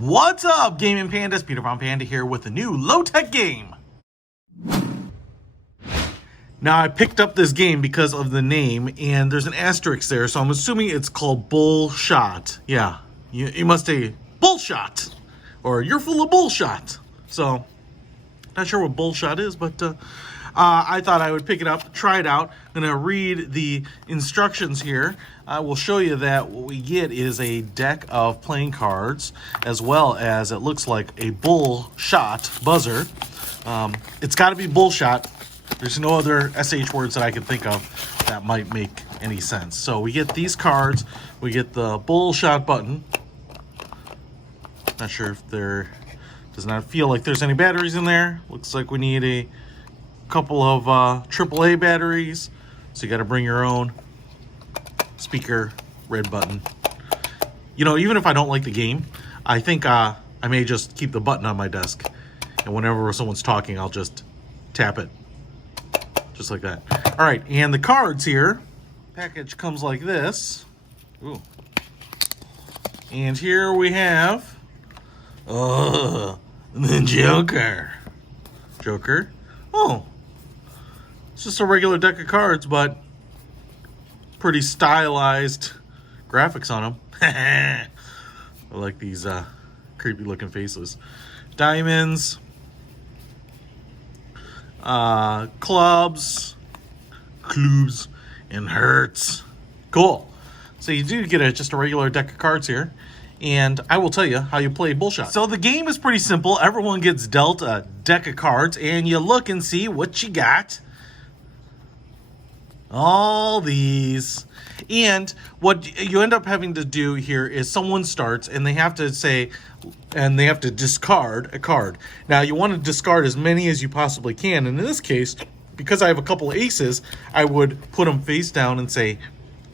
What's up, gaming pandas? Peter from Panda here with a new low-tech game. Now, I picked up this game because of the name, and there's an asterisk there, so I'm assuming it's called Bullshot. Yeah, you must say Bullshot, or you're full of bullshot. So, not sure what Bullshot is, but I thought I would pick it up, try it out. I'm going to read the instructions here. I will show you that what we get is a deck of playing cards, as well as it looks like a bullshot buzzer. It's got to be bullshot. There's no other SH words that I can think of that might make any sense. So we get these cards. We get the bullshot button. Not sure if there does not feel like there's any batteries in there. Looks like we need a couple of AAA batteries. So you got to bring your own speaker, red button. You know, even if I don't like the game, I think I may just keep the button on my desk. And whenever someone's talking, I'll just tap it. Just like that. All right, and the cards here. Package comes like this. Ooh. And here we have the Joker. Joker. Oh. It's just a regular deck of cards, but pretty stylized graphics on them. I like these creepy looking faces. Diamonds. Clubs, and hearts. Cool. So you do get just a regular deck of cards here, and I will tell you how you play Bullshot. So the game is pretty simple. Everyone gets dealt a deck of cards, and you look and see what you got. All these. And what you end up having to do here is someone starts and they have to say, and they have to discard a card. Now you want to discard as many as you possibly can. And in this case, because I have a couple aces, I would put them face down and say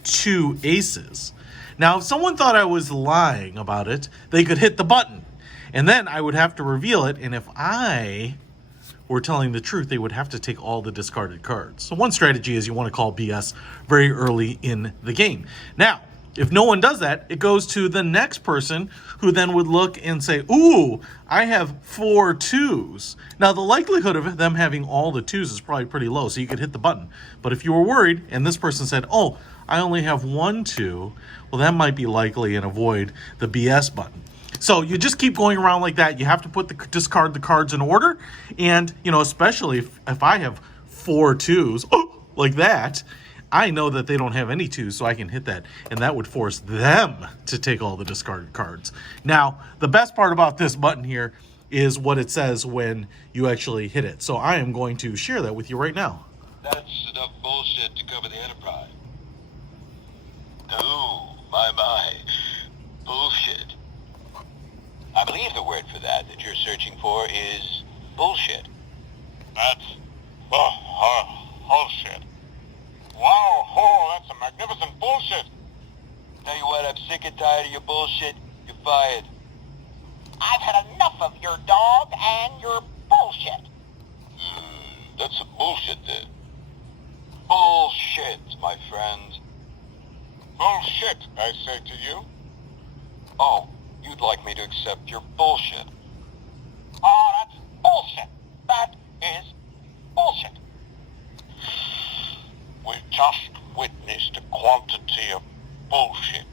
2 aces. Now, if someone thought I was lying about it, they could hit the button. And then I would have to reveal it. And if I were telling the truth, they would have to take all the discarded cards. So one strategy is you want to call BS very early in the game. Now, if no one does that, it goes to the next person who then would look and say, ooh, I have 4 2s. Now, the likelihood of them having all the 2s is probably pretty low, so you could hit the button. But if you were worried and this person said, oh, I only have 1 2, well, that might be likely and avoid the BS button. So you just keep going around like that. You have to discard the cards in order. And, you know, especially if I have 4 2s, like that, I know that they don't have any 2s, so I can hit that. And that would force them to take all the discarded cards. Now, the best part about this button here is what it says when you actually hit it. So I am going to share that with you right now. That's enough bullshit to cover the Enterprise. Oh, my. Bullshit. I believe the word for that you're searching for is bullshit. That's bullshit. Wow, that's a magnificent bullshit. Tell you what, I'm sick and tired of your bullshit. You're fired. I've had enough of your dog and your bullshit. That's some bullshit there. Bullshit, my friend. Bullshit, I say to you. Oh, you'd like me to accept your bullshit. Oh, that's bullshit. That is bullshit. We've just witnessed a quantity of bullshit.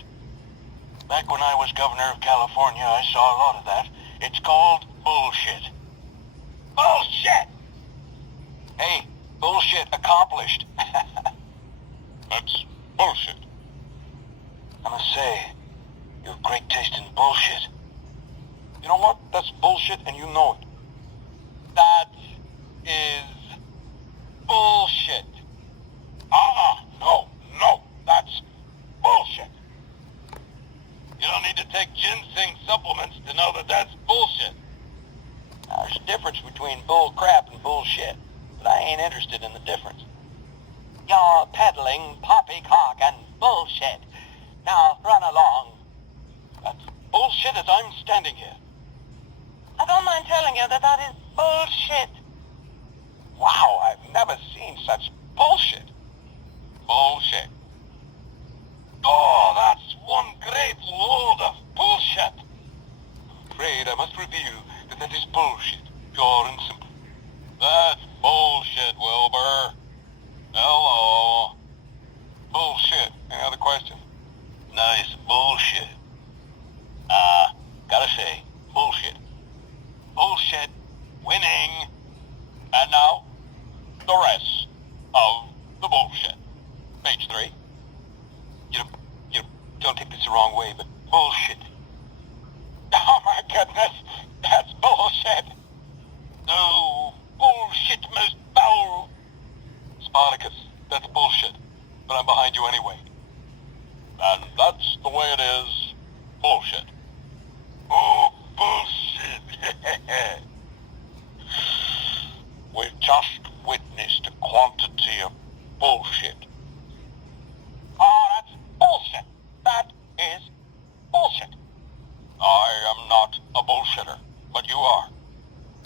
Back when I was governor of California, I saw a lot of that. It's called bullshit. Bullshit! Hey, bullshit accomplished. That's bullshit. I must say, you have great taste in bullshit. You know what? That's bullshit and you know it. That is bullshit. No, that's bullshit. You don't need to take ginseng supplements to know that that's bullshit. Now, there's a difference between bull crap and bullshit, but I ain't interested in the difference. You're peddling poppycock and bullshit. Now run along. That's bullshit as I'm standing here. I don't mind telling you that is bullshit. Wow, I've never seen such bullshit. Bullshit. Oh, that's one great load of bullshit. I'm afraid bullshit. Pure and simple. That's bullshit, Wilbur. Hello. Bullshit. Any other questions? Nice bullshit. Gotta say, bullshit. Bullshit. Winning. And now, the rest of the bullshit. Page 3. You don't take this the wrong way, but bullshit. Oh my goodness, that's bullshit. No, bullshit most foul. Spartacus, that's bullshit. But I'm behind you anyway. And that's the way it is. Bullshit. Oh, bullshit. We've just witnessed a quantity of bullshit. Oh, that's bullshit. That is bullshit. I am not a bullshitter, but you are.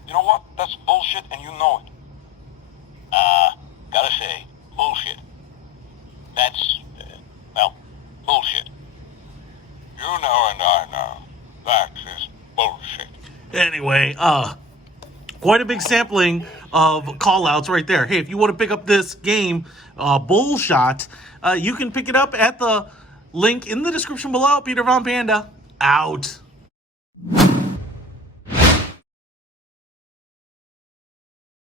You know what? That's bullshit and you know it. Gotta say, bullshit. That's, well, bullshit. You know and I know. That is bullshit. Anyway, quite a big sampling of call-outs right there. Hey, if you want to pick up this game, Bullshot, you can pick it up at the link in the description below. Peter Von Panda, out.